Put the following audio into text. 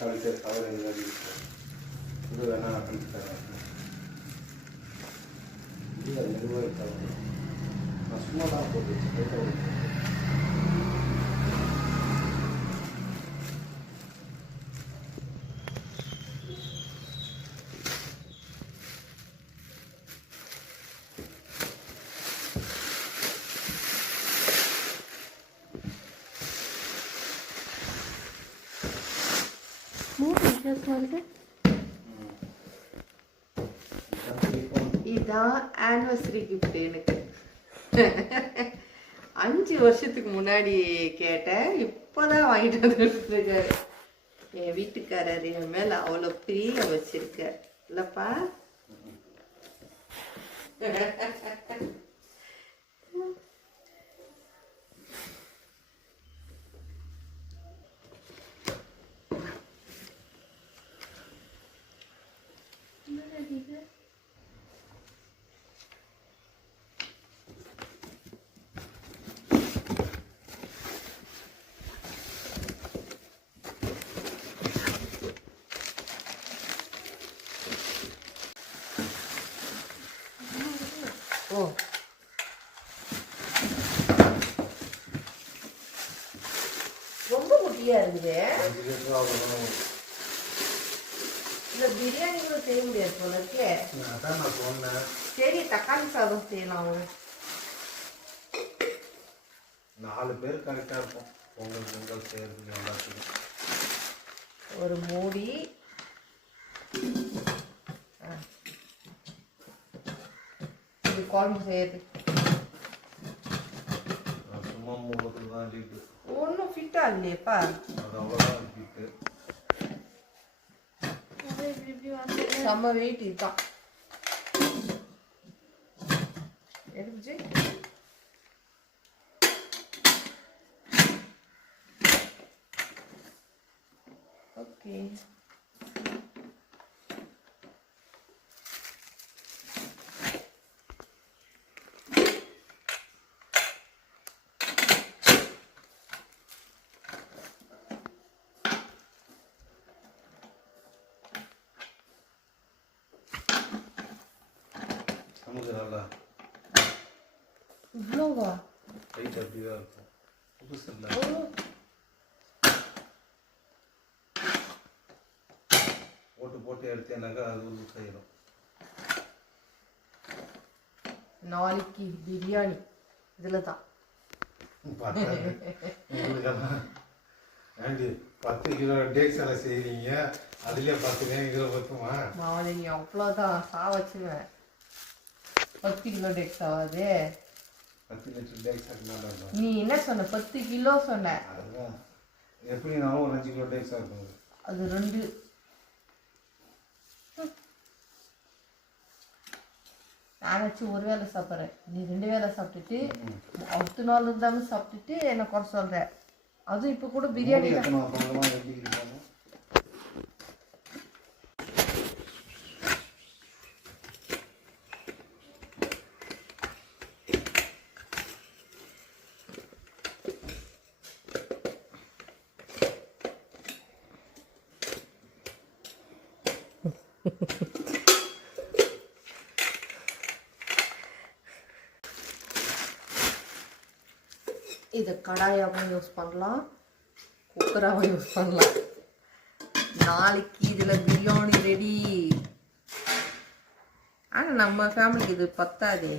கழிச்ச cover எதாவது இது வேணா நான் கழிச்சு தரேன். இல்லை மெதுவாக கவர் நான் சும்மா தான் போட்டு வச்சு இதான் ஆனிவர்சரி கிஃப்ட் எனக்கு. 5 வருஷத்துக்கு முன்னாடி கேட்டேன், இப்போதான் வாங்கிட்டு வந்துருக்காரு. என் வீட்டுக்காரர் என் மேல அவ்வளோ பிரியம் வச்சிருக்க இல்லப்பா. ஓ ரொம்ப குட்டியா இருக்குது. இந்த பிரியாணி கூட செய்ய முடியாது போல இருக்கே. சரி தக்காளி சாதம் செய்யலாம். 4 பேர் கரெக்டா இருக்கும். பொங்கல் செய்யறதுக்கு எல்லாத்துக்கும் ஒரு மூடி. இது குழம்பு செய்யறது சும்மா மூலத்துக்கு தான் இருக்கு. ஒன்றும் ஃபிட்டா இல்லையப்பா. அது அவ்வளோதான் ஃபிட்டு. செம்ம வெயிட் இதுதான். எடுத்துச்சு ஓகே. சமைக்கிறா இவ்வளோவா? ரைட் அப்படியே இருக்கும். புதுசு இல்லை. போட்டு எடுத்தேனாக்கா அது வந்து செய்யணும். நாளைக்கு பிரியாணி இதில் தான். ஆண்டி 10 கிலோ டேக்ஸ் எல்லாம் செய்கிறீங்க, அதுலேயே 10 கிலோ பத்துமா? நாளைக்கு அவ்வளோதான் சாவச்சுவேன். 10 கிலோ டேக்ஸ் ஆகாது. 10 லிட்டர் டேக்ஸ். நீ என்ன சொன்ன? 10 கிலோ சொன்ன. அதுதான் எப்படினாலும் ஒரு 5 கிலோ டேக்ஸ் இருக்கும். அது 2. நான் வச்சு ஒரு வேளை சாப்பிட்றேன், நீ 2 வேளை சாப்பிட்டுட்டு 10 நாள் இருந்தாலும் சாப்பிட்டுட்டு என்ன குறை சொல்ற. அதுவும் இப்போ கூட பிரியாணி இதை கடாயாகவும் யூஸ் பண்ணலாம், குக்கராகவும் யூஸ் பண்ணலாம். நாளைக்கு இதில் பிரியாணி ரெடி. ஆனால் நம்ம ஃபேமிலிக்கு இது பத்தாது.